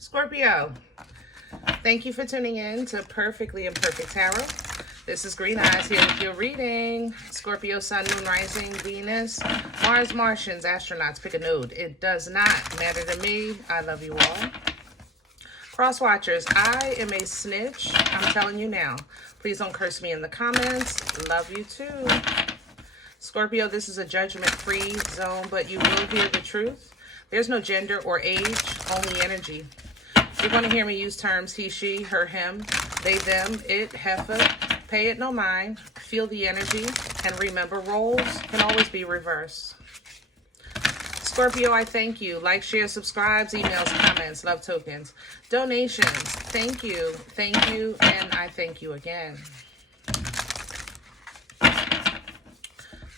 Scorpio, thank you for tuning in to Perfectly Imperfect Tarot. This is Green Eyes here with your reading. Scorpio, Sun, Moon, Rising, Venus, Mars, Martians, astronauts, pick a node. It does not matter to me. I love you all. Cross watchers, I am a snitch. I'm telling you now. Please don't curse me in the comments. Love you too. Scorpio, this is a judgment-free zone, but you will hear the truth. There's no gender or age, only energy. You're going to hear me use terms he, she, her, him, they, them, it, heifer. Pay it no mind. Feel the energy. And remember, roles can always be reversed. Scorpio, I thank you. Like, share, subscribes, emails, comments, love tokens, donations. Thank you, and I thank you again.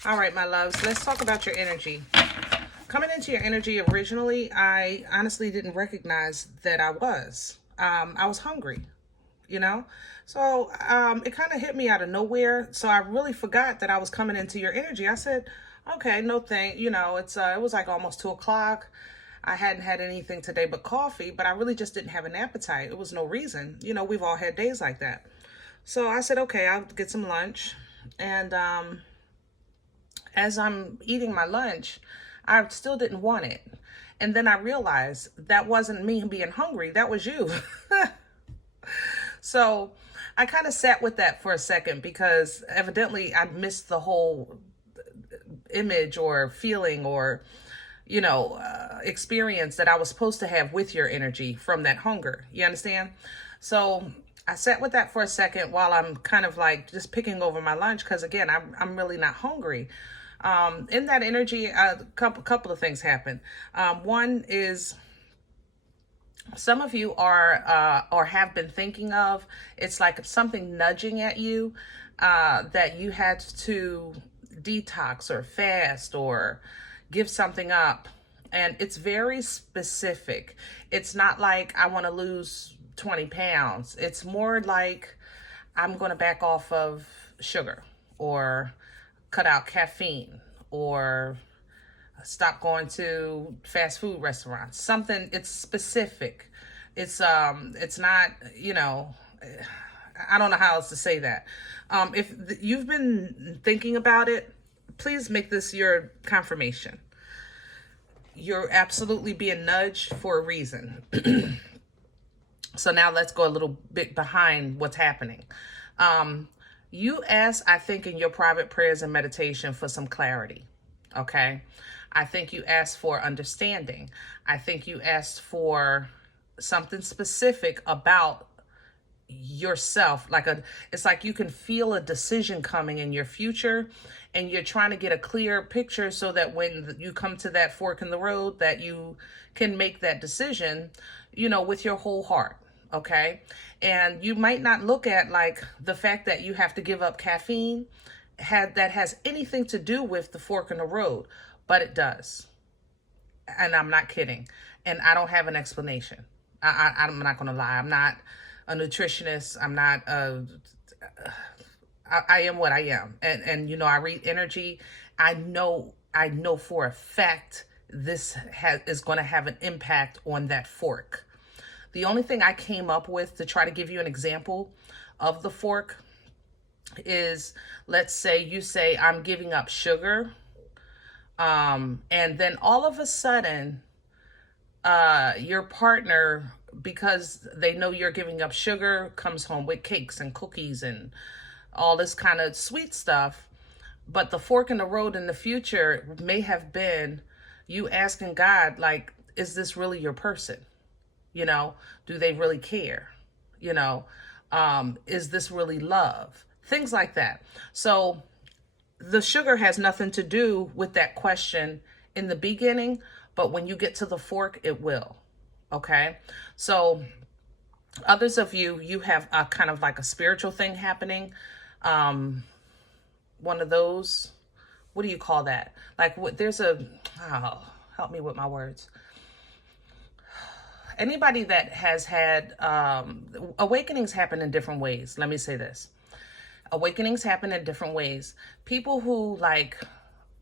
All right, my loves, let's talk about your energy. Coming into your energy originally, I honestly didn't recognize that I was hungry, you know? So it kind of hit me out of nowhere. So I really forgot that I was coming into your energy. I said, okay, no thank, you know, it was like almost 2 o'clock. I hadn't had anything today but coffee, but I really just didn't have an appetite. It was no reason. You know, we've all had days like that. So I said, okay, I'll get some lunch. And as I'm eating my lunch, I still didn't want it. And then I realized that wasn't me being hungry. That was you. So I kind of sat with that for a second because evidently I missed the whole image or feeling or, you know, experience that I was supposed to have with your energy from that hunger. You understand? So I sat with that for a second while I'm kind of like just picking over my lunch because, again, I'm really not hungry. In that energy, a couple of things happen. One is some of you are or have been thinking of, it's like something nudging at you that you had to detox or fast or give something up. And it's very specific. It's not like I want to lose 20 pounds. It's more like I'm going to back off of sugar or cut out caffeine or stop going to fast food restaurants. Something, it's specific. It's not, you know, I don't know how else to say that. If you've been thinking about it, please make this your confirmation. You're absolutely being nudged for a reason. So now let's go a little bit behind what's happening. You asked, I think, in your private prayers and meditation for some clarity, okay? I think you asked for understanding. I think you asked for something specific about yourself. It's like you can feel a decision coming in your future and you're trying to get a clear picture so that when you come to that fork in the road that you can make that decision, you know, with your whole heart. Okay. And you might not look at like the fact that you have to give up caffeine that has anything to do with the fork in the road, but it does. And I'm not kidding. And I don't have an explanation. I'm not going to lie. I'm not a nutritionist. I'm not I am what I am. And, you know, I read energy. I know for a fact this is going to have an impact on that fork. The only thing I came up with to try to give you an example of the fork is, let's say you say, I'm giving up sugar. And then all of a sudden, your partner, because they know you're giving up sugar, comes home with cakes and cookies and all this kind of sweet stuff. But the fork in the road in the future may have been you asking God, like, is this really your person? You know, do they really care? You know, is this really love? Things like that. So the sugar has nothing to do with that question in the beginning, but when you get to the fork, it will. Okay. So others of you have a kind of like a spiritual thing happening. One of those, what do you call that? Like there's help me with my words. Anybody that has had awakenings happen in different ways. Let me say this. Awakenings happen in different ways. People who like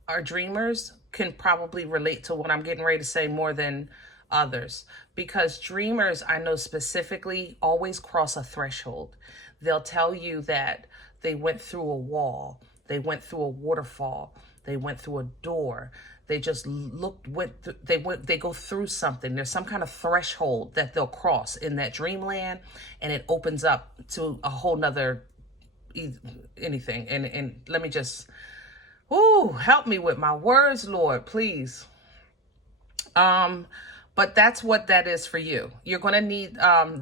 are dreamers can probably relate to what I'm getting ready to say more than others, because dreamers, I know specifically, always cross a threshold. They'll tell you that they went through a wall, they went through a waterfall, they went through a door, they just they go through something. There's some kind of threshold that they'll cross in that dreamland, and it opens up to a whole nother anything. And let me just, help me with my words, Lord, please. But that's what that is for you. You're going to need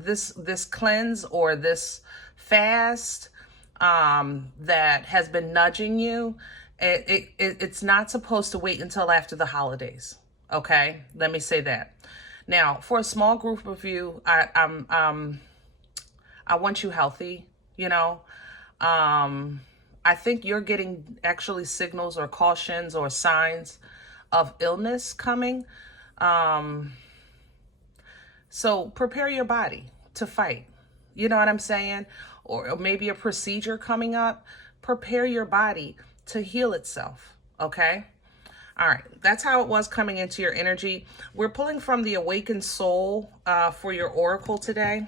this cleanse or this fast that has been nudging you. It's not supposed to wait until after the holidays. Okay, let me say that. Now, for a small group of you, I want you healthy. You know, I think you're getting actually signals or cautions or signs of illness coming. So prepare your body to fight. You know what I'm saying? Or maybe a procedure coming up. Prepare your body to heal itself. Okay? All right. That's how it was coming into your energy. We're pulling from the Awakened Soul for your oracle today.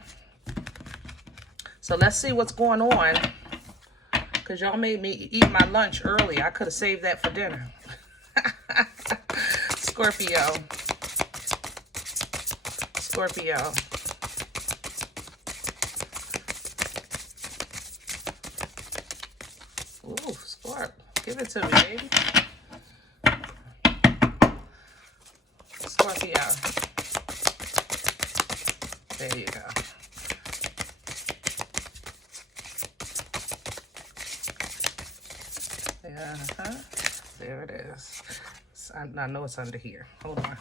So let's see what's going on. Because y'all made me eat my lunch early. I could have saved that for dinner. Scorpio. Scorpio. Ooh, Scorp. Give it to me, baby. Scorpio. There you go. Uh-huh. There it is. I know it's under here. Hold on.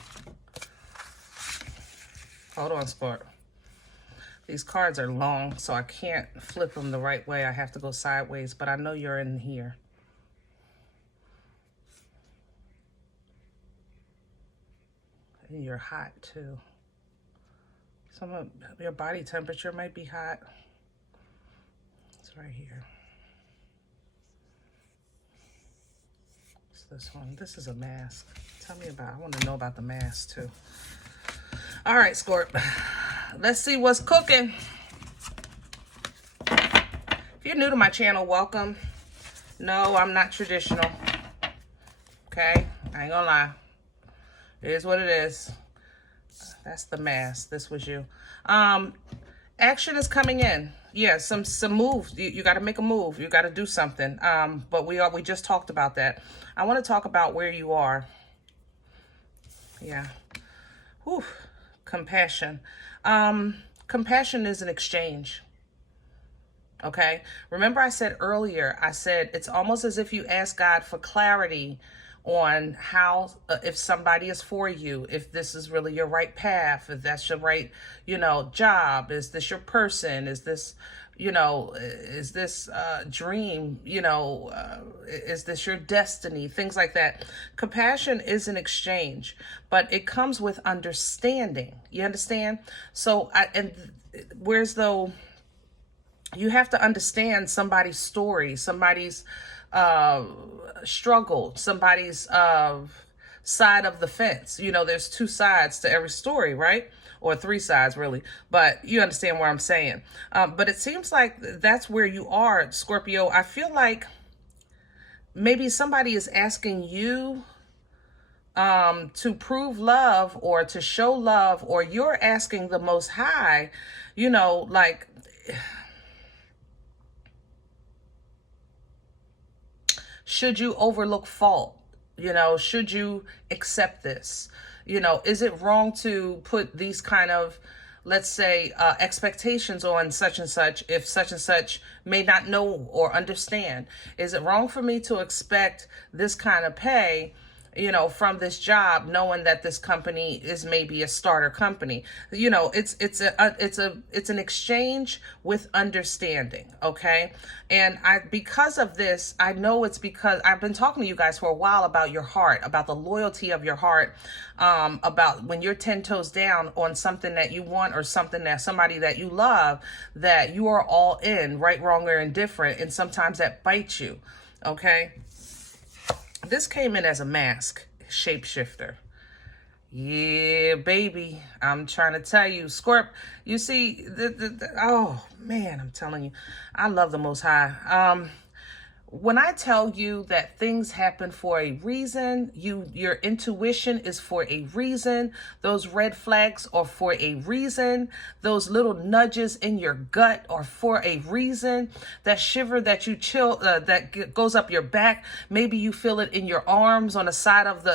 Hold on, Scorp. These cards are long, so I can't flip them the right way. I have to go sideways, but I know you're in here. And you're hot, too. Some of your body temperature might be hot. It's right here. It's this one. This is a mask. Tell me about it. I want to know about the mask, too. All right, Scorp. Let's see what's cooking. If you're new to my channel, welcome. No, I'm not traditional. Okay? I ain't gonna lie. It is what it is. That's the mask. This was you. Action is coming in. Yeah, some moves. You got to make a move. You got to do something. But we just talked about that. I want to talk about where you are. Yeah. Whew. Compassion. Compassion is an exchange. Okay. Remember I said earlier, it's almost as if you ask God for clarity on how, if somebody is for you, if this is really your right path, if that's your right, job, is this your person, is this, is this dream, is this your destiny, things like that. Compassion is an exchange, but it comes with understanding. You understand? So, you have to understand somebody's story, somebody's struggle, somebody's side of the fence. There's two sides to every story, right? Or three sides, really. But you understand what I'm saying. But it seems like that's where you are, Scorpio. I feel like maybe somebody is asking you to prove love or to show love, or you're asking the Most High, should you overlook fault? Should you accept this? Is it wrong to put these kind of, let's say, expectations on such and such if such and such may not know or understand? Is it wrong for me to expect this kind of pay, from this job, knowing that this company is maybe a starter company? It's an exchange with understanding, okay? And because of this, I know it's because I've been talking to you guys for a while about your heart, about the loyalty of your heart, about when you're 10 toes down on something that you want or something that somebody that you love, that you are all in, right, wrong, or indifferent, and sometimes that bites you, okay? This came in as a mask, shapeshifter. Yeah, baby. I'm trying to tell you, Scorp. You see, oh man, I'm telling you, I love the Most High. When I tell you that things happen for a reason, your intuition is for a reason. Those red flags are for a reason. Those little nudges in your gut are for a reason. That shiver that you chill that goes up your back, maybe you feel it in your arms on the side of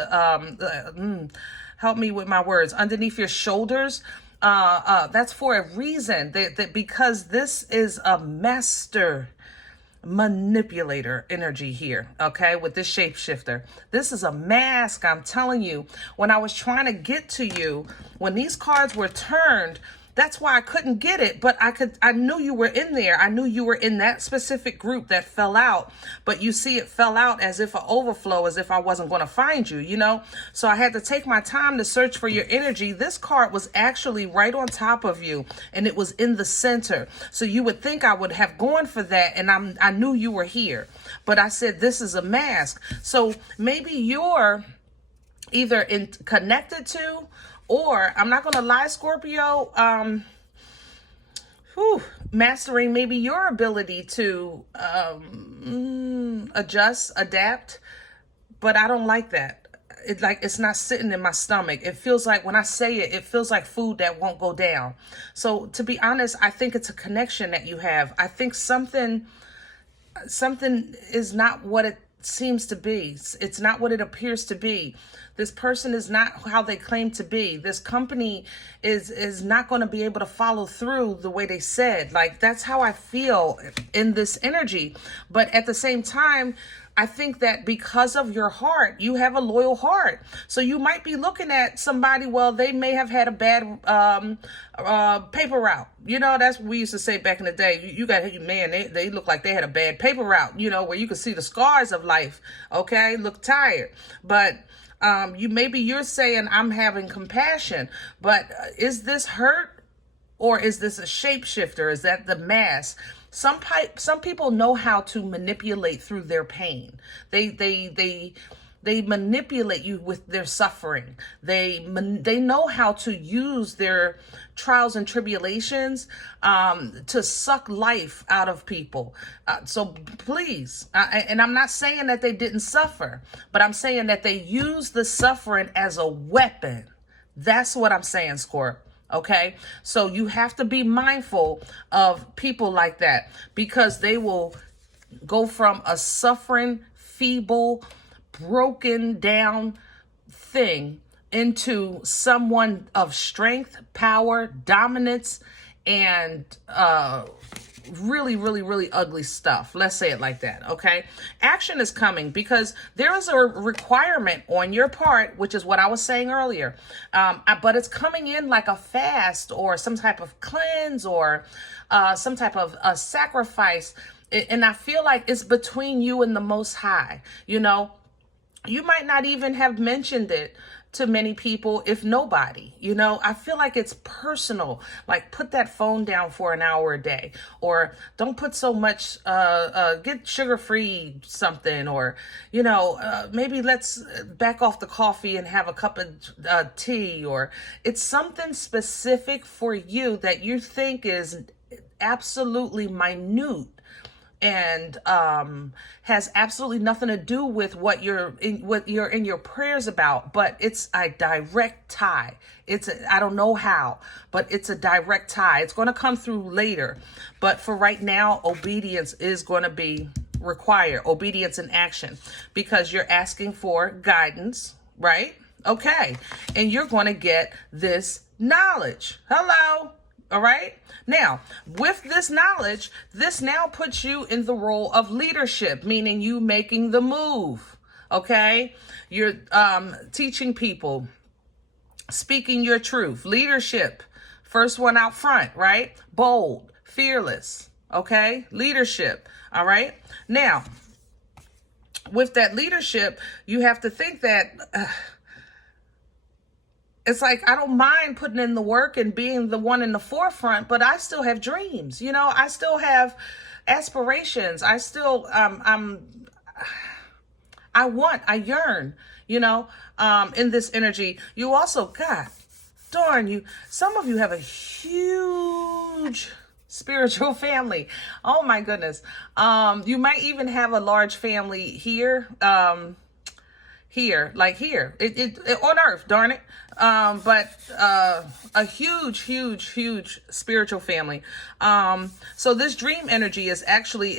help me with my words, underneath your shoulders. That's for a reason. That because this is a master manipulator energy here, okay, with this shapeshifter. This is a mask, I'm telling you. When I was trying to get to you, when these cards were turned, that's why I couldn't get it, but I knew you were in there. I knew you were in that specific group that fell out, but you see it fell out as if an overflow, as if I wasn't going to find you, you know? So I had to take my time to search for your energy. This card was actually right on top of you, and it was in the center. So you would think I would have gone for that, and I knew you were here. But I said, this is a mask. So maybe you're either connected to, or I'm not going to lie, Scorpio, mastering maybe your ability to adjust, adapt, but I don't like that. It's not sitting in my stomach. It feels like when I say it, it feels like food that won't go down. So to be honest, I think it's a connection that you have. I think something is not what it seems to be. It's not what it appears to be. This person is not how they claim to be. This company is not going to be able to follow through the way they said. Like, that's how I feel in this energy. But at the same time, I think that because of your heart, you have a loyal heart. So you might be looking at somebody, well, they may have had a bad paper route. You know, that's what we used to say back in the day. You got, man, they look like they had a bad paper route, you know, where you could see the scars of life, okay? Look tired. But you're saying I'm having compassion, but is this hurt, or is this a shapeshifter? Is that the mask? Some people know how to manipulate through their pain. They manipulate you with their suffering. They know how to use their trials and tribulations to suck life out of people. So please, and I'm not saying that they didn't suffer, but I'm saying that they use the suffering as a weapon. That's what I'm saying, Scorp. Okay, so you have to be mindful of people like that, because they will go from a suffering, feeble, broken down thing into someone of strength, power, dominance, and really, really, really ugly stuff. Let's say it like that, okay? Action is coming because there is a requirement on your part, which is what I was saying earlier. But it's coming in like a fast or some type of cleanse or some type of sacrifice. And I feel like it's between you and the Most High. You know, you might not even have mentioned it to many people, if nobody, you know. I feel like it's personal. Like, put that phone down for an hour a day, or don't put so much, get sugar-free something, or, you know, maybe let's back off the coffee and have a cup of tea, or it's something specific for you that you think is absolutely minute and has absolutely nothing to do with what you're in your prayers about, but it's a direct tie. I don't know how, but it's a direct tie. It's going to come through later, but for right now, obedience is going to be required. Obedience and action, because you're asking for guidance, right? Okay, and you're going to get this knowledge. Hello. All right. Now, with this knowledge, this now puts you in the role of leadership, meaning you making the move. Okay. You're teaching people, speaking your truth, leadership. First one out front, right? Bold, fearless. Okay. Leadership. All right. Now, with that leadership, you have to think that it's like, I don't mind putting in the work and being the one in the forefront, but I still have dreams. You know, I still have aspirations. I still, I yearn, you know, in this energy. You also, God darn you, some of you have a huge spiritual family. Oh my goodness. You might even have a large family here. It on earth, darn it. But a huge spiritual family. So this dream energy is actually,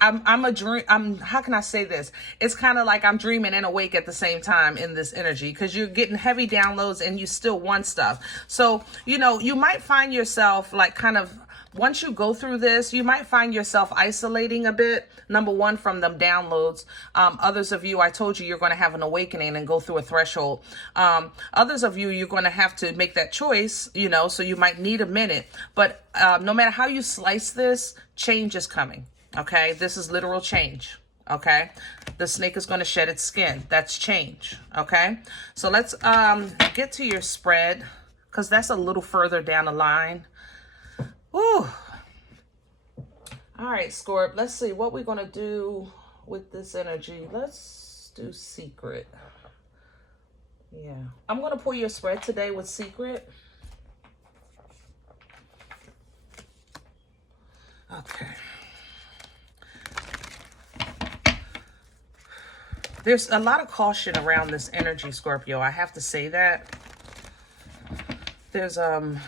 I'm a dream. How can I say this? It's kind of like I'm dreaming and awake at the same time in this energy, because you're getting heavy downloads and you still want stuff. So, you might find yourself like kind of, once you go through this, you might find yourself isolating a bit. Number one, from them downloads. Others of you, I told you, you're going to have an awakening and go through a threshold. Others of you, you're going to have to make that choice, so you might need a minute. But no matter how you slice this, change is coming. Okay? This is literal change. Okay? The snake is going to shed its skin. That's change. Okay? So let's get to your spread, because that's a little further down the line. Whew. All right, Scorp, let's see what we're going to do with this energy. Let's do secret. Yeah. I'm going to pull your spread today with secret. Okay. There's a lot of caution around this energy, Scorpio. I have to say that. There's, I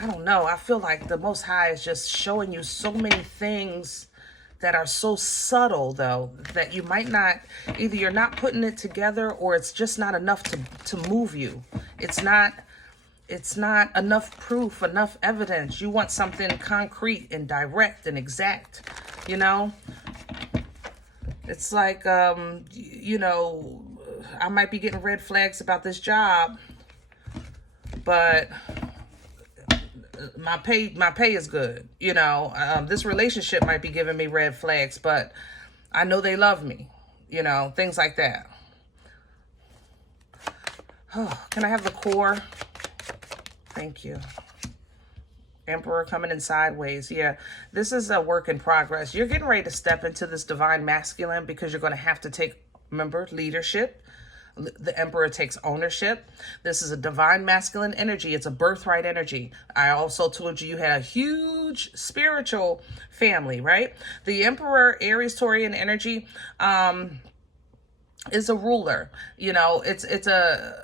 don't know. I feel like the Most High is just showing you so many things that are so subtle, though, that you might not, either you're not putting it together, or it's just not enough to move you. It's not enough proof, enough evidence. You want something concrete and direct and exact, It's like, I might be getting red flags about this job, but my pay is good. This relationship might be giving me red flags, but I know they love me, things like that. Oh, can I have the core? Thank you. Emperor coming in sideways. Yeah, this is a work in progress. You're getting ready to step into this divine masculine, because you're going to have to take, remember, leadership. The Emperor takes ownership. This is a divine masculine energy. It's a birthright energy. I also told you had a huge spiritual family, right? The Emperor, Aries, Taurian energy, is a ruler. It's a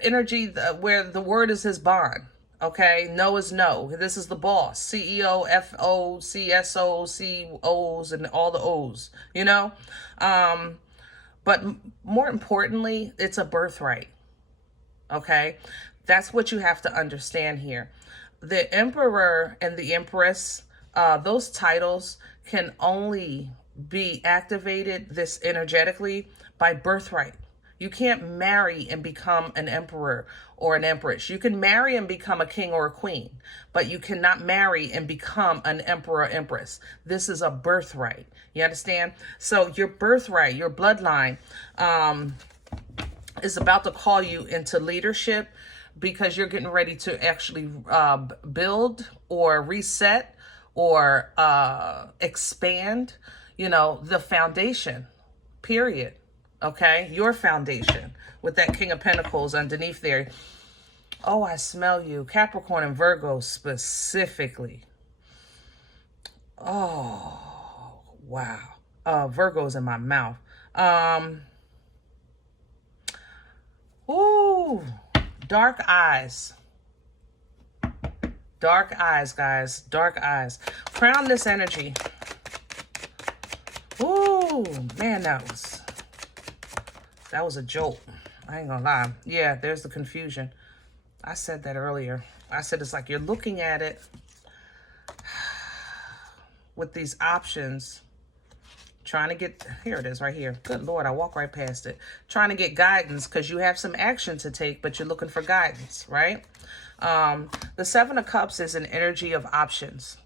energy where the word is his bond. Okay, no is no. This is the boss. CEO, FO, CSO, COs, and all the O's. But more importantly, it's a birthright, okay? That's what you have to understand here. The Emperor and the Empress, those titles can only be activated this energetically by birthright. You can't marry and become an emperor or an empress. You can marry and become a king or a queen, but you cannot marry and become an emperor or empress. This is a birthright. You understand? So your birthright, your bloodline, is about to call you into leadership, because you're getting ready to actually build or reset or expand, the foundation, period. Okay, your foundation, with that King of Pentacles underneath there. Oh, I smell you. Capricorn and Virgo specifically. Oh, wow. Virgo's in my mouth. Ooh, dark eyes. Dark eyes, guys. Dark eyes. Crown this energy. Ooh, man, that was a jolt. I ain't gonna lie. Yeah, there's the confusion. I said that earlier. I said it's like you're looking at it with these options, trying to get, here it is right here. Good Lord, I walk right past it. Trying to get guidance, because you have some action to take, but you're looking for guidance, right? The Seven of Cups is an energy of options,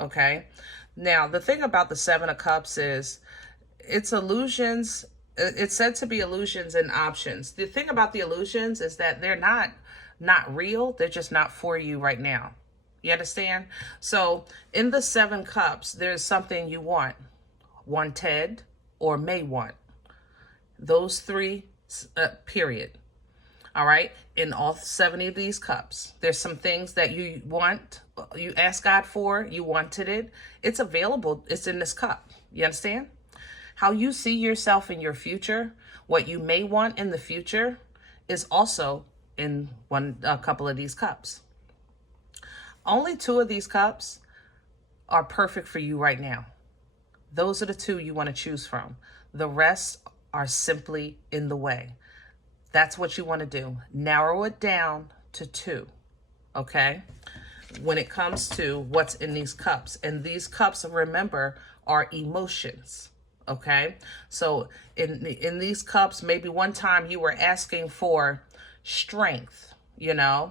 okay? Now, the thing about the Seven of Cups is it's illusions. It's said to be illusions and options. The thing about the illusions is that they're not real. They're just not for you right now. You understand? So in the Seven Cups, there's something you wanted, or may want. Those three period. All right. In all 70 of these cups, there's some things that you want, you ask God for, you wanted it. It's available. It's in this cup. You understand? How you see yourself in your future, what you may want in the future, is also in a couple of these cups. Only 2 of these cups are perfect for you right now. Those are the 2 you want to choose from. The rest are simply in the way. That's what you want to do. Narrow it down to 2, okay? When it comes to what's in these cups. And these cups, remember, are emotions, okay? So in these cups, maybe one time you were asking for strength, you know?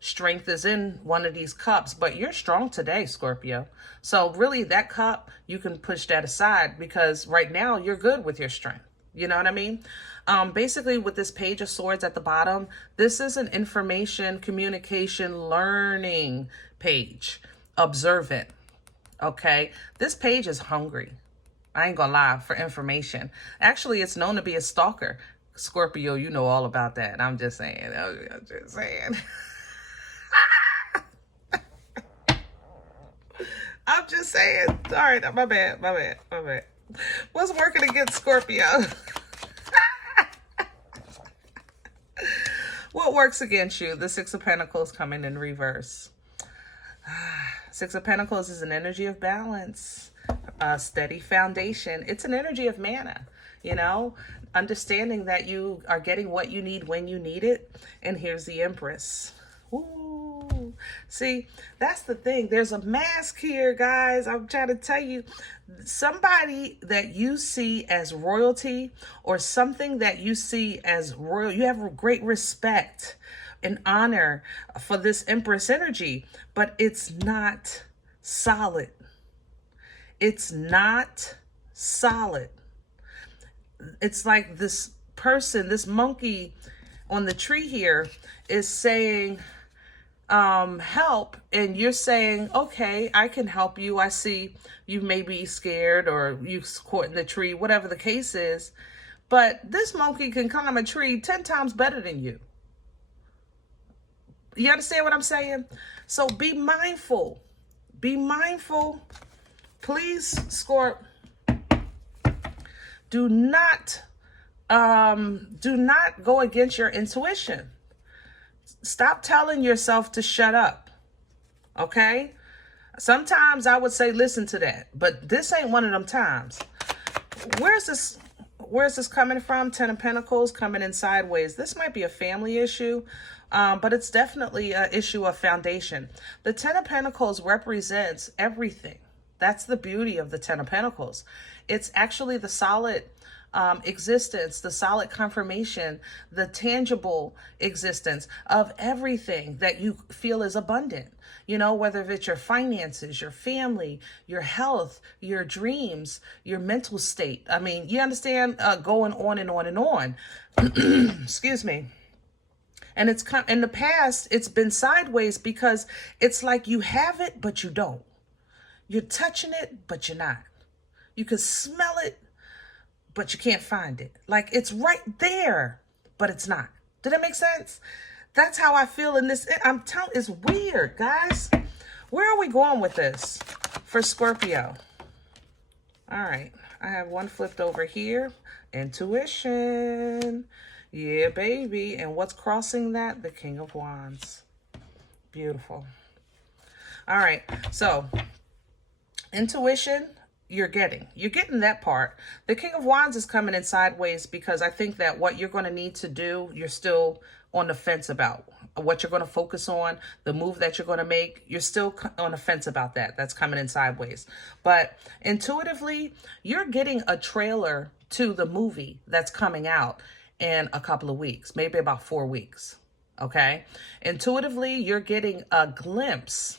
Strength is in one of these cups, but you're strong today, Scorpio. So really that cup, you can push that aside because right now you're good with your strength. You know what I mean? Basically, with this Page of Swords at the bottom, this is an information, communication, learning page. Observant. Okay? This page is hungry. I ain't gonna lie, for information. Actually, it's known to be a stalker. Scorpio, you know all about that. I'm just saying. I'm just saying. I'm just saying. All right, my bad. What's working against Scorpio? What works against you? The 6 of Pentacles coming in reverse. 6 of Pentacles is an energy of balance, a steady foundation. It's an energy of mana, you know, understanding that you are getting what you need when you need it. And here's the Empress. Ooh. See, that's the thing. There's a mask here, guys. I'm trying to tell you, somebody that you see as royalty or something that you see as royal, you have great respect and honor for this Empress energy, but it's not solid. It's not solid. It's like this person, this monkey on the tree here is saying, help, and you're saying, okay, I can help you. I see you may be scared or you caught in the tree, whatever the case is, but this monkey can climb a tree 10 times better than you. You understand what I'm saying? So be mindful. Be mindful. Please, Scorp, do not go against your intuition. Stop telling yourself to shut up, okay? Sometimes I would say listen to that, but this ain't one of them times. Where's this coming from? 10 of Pentacles coming in sideways. This might be a family issue, but it's definitely an issue of foundation. The 10 of Pentacles represents everything. That's the beauty of the 10 of Pentacles. It's actually the solid existence, the solid confirmation, the tangible existence of everything that you feel is abundant. You know, whether it's your finances, your family, your health, your dreams, your mental state. I mean, you understand, going on and on and on. Excuse me. And it's in the past, it's been sideways because it's like you have it, but you don't. You're touching it, but you're not. You can smell it, but you can't find it. Like it's right there, but it's not. Did that make sense? That's how I feel in this. I'm telling, it's weird, guys. Where are we going with this for Scorpio? All right. I have one flipped over here. Intuition. Yeah, baby. And what's crossing that? The King of Wands. Beautiful. All right. So intuition, you're getting that part. The King of Wands is coming in sideways because I think that what you're going to need to do, you're still on the fence about. What you're going to focus on, the move that you're going to make, you're still on the fence about that. That's coming in sideways. But intuitively, you're getting a trailer to the movie that's coming out in a couple of weeks, maybe about 4 weeks. Okay? Intuitively, you're getting a glimpse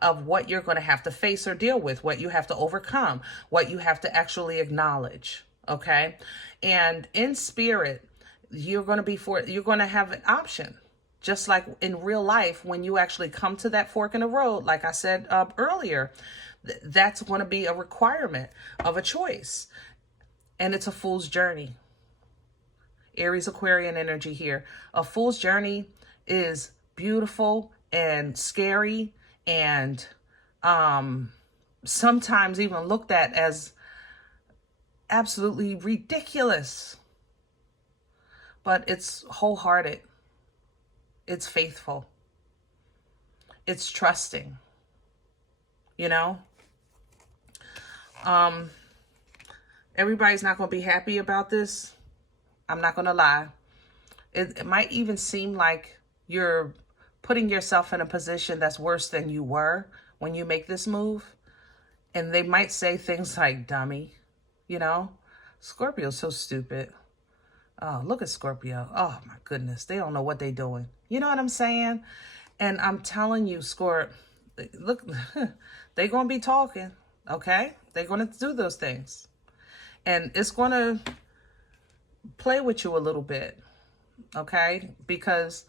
of what you're going to have to face or deal with, what you have to overcome, what you have to actually acknowledge. Okay? And in spirit, you're going to have an option. Just like in real life, when you actually come to that fork in the road, like I said earlier, that's going to be a requirement of a choice. And it's a fool's journey. Aries Aquarian energy here. A fool's journey is beautiful and scary and sometimes even looked at as absolutely ridiculous. But it's wholehearted. It's faithful. It's trusting. You know? Everybody's not going to be happy about this. I'm not going to lie. It might even seem like you're putting yourself in a position that's worse than you were when you make this move. And they might say things like, dummy, you know? Scorpio's so stupid. Oh, look at Scorpio. Oh, my goodness. They don't know what they're doing. You know what I'm saying? And I'm telling you, look, they're going to be talking, okay? They're going to do those things. And it's going to play with you a little bit, okay? Because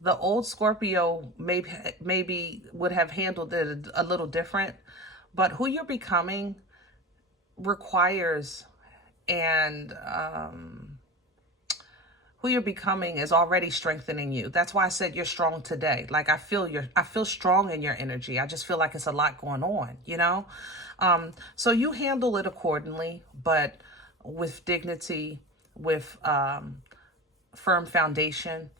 the old Scorpio maybe would have handled it a little different. But who you're becoming requires and who you're becoming is already strengthening you. That's why I said you're strong today. Like I feel strong in your energy. I just feel like it's a lot going on, you know? So you handle it accordingly, but with dignity, with firm foundation.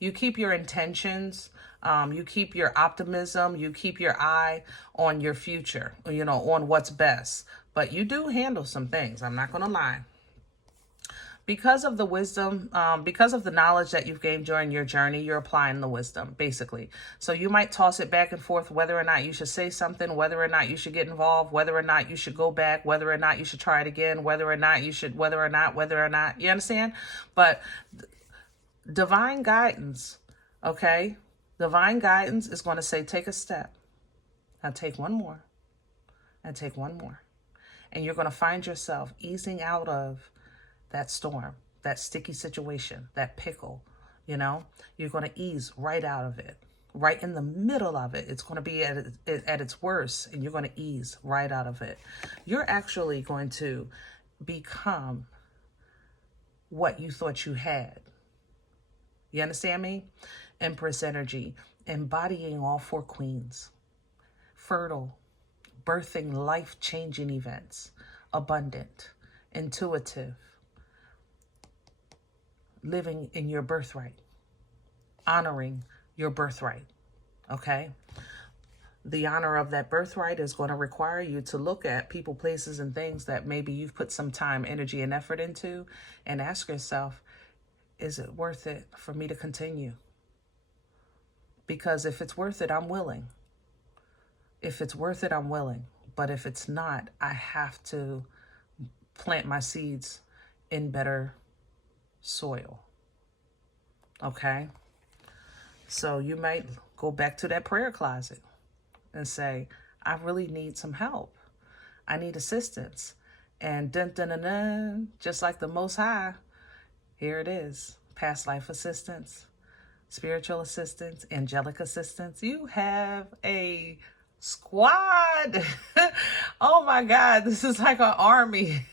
You keep your intentions, you keep your optimism, you keep your eye on your future, you know, on what's best. But you do handle some things, I'm not going to lie. Because of the wisdom, because of the knowledge that you've gained during your journey, you're applying the wisdom, basically. So you might toss it back and forth, whether or not you should say something, whether or not you should get involved, whether or not you should go back, whether or not you should try it again, whether or not, you understand? But divine guidance, okay? Divine guidance is going to say, take a step. Now take one more. And take one more. And you're going to find yourself easing out of that storm, that sticky situation, that pickle, you know? You're going to ease right out of it, right in the middle of it. It's going to be at its worst, and you're going to ease right out of it. You're actually going to become what you thought you had. You understand me? Empress energy, embodying all four queens. Fertile, birthing life-changing events. Abundant, intuitive. Living in your birthright. Honoring your birthright. Okay? The honor of that birthright is going to require you to look at people, places, and things that maybe you've put some time, energy, and effort into, and ask yourself, is it worth it for me to continue? Because if it's worth it, I'm willing. If it's worth it, I'm willing. But if it's not, I have to plant my seeds in better soil. Okay? So you might go back to that prayer closet and say, I really need some help. I need assistance. And dun, dun, dun, dun, just like the Most High, here it is. Past life assistance, spiritual assistance, angelic assistance. You have a squad. Oh my God, this is like an army.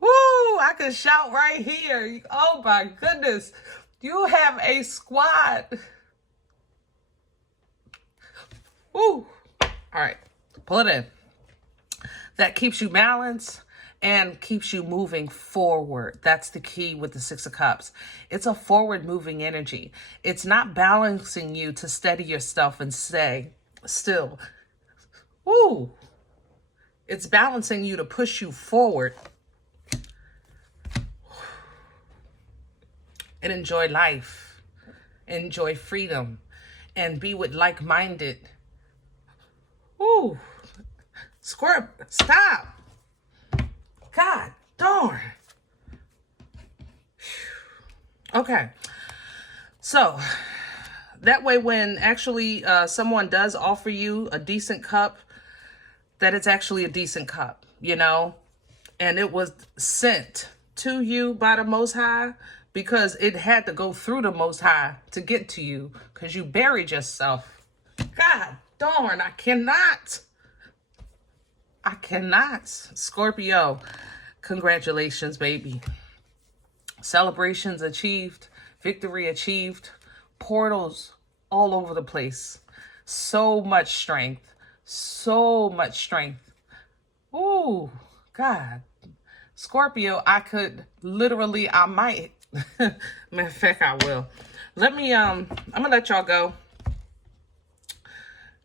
Woo, I can shout right here. Oh my goodness. You have a squad. Woo. All right, pull it in. That keeps you balanced and keeps you moving forward. That's the key with the Six of Cups. It's a forward moving energy. It's not balancing you to steady yourself and stay still. Woo. It's balancing you to push you forward and enjoy life, enjoy freedom, and be with like-minded. Ooh, Squirt, stop. God darn. Okay, so that way when actually someone does offer you a decent cup, that it's actually a decent cup, you know, and it was sent to you by the Most High, because it had to go through the Most High to get to you, because you buried yourself. God darn, I cannot. Scorpio, Congratulations, baby. Celebrations achieved, victory achieved, portals all over the place. So much strength, so much strength. Ooh, God. Scorpio, I might. Matter of fact, I will. I'm gonna let y'all go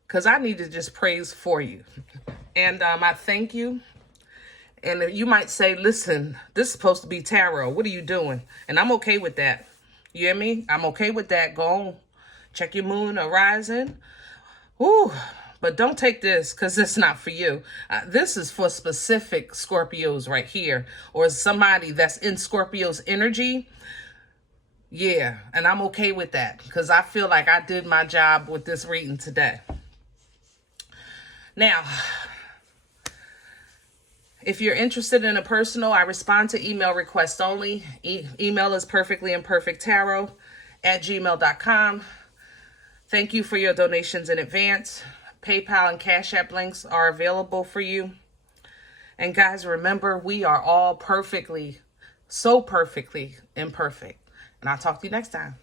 because I need to just praise for you. And I thank you. And you might say, listen, this is supposed to be tarot. What are you doing? And I'm okay with that. You hear me? I'm okay with that. Go on. Check your moon or rising. Ooh. But don't take this because it's not for you. This is for specific Scorpios right here. Or somebody that's in Scorpio's energy. Yeah. And I'm okay with that. Because I feel like I did my job with this reading today. Now, if you're interested in a personal, I respond to email requests only. Email is perfectlyimperfecttarot@gmail.com. Thank you for your donations in advance. PayPal and CashApp links are available for you. And guys, remember, we are all so perfectly imperfect. And I'll talk to you next time.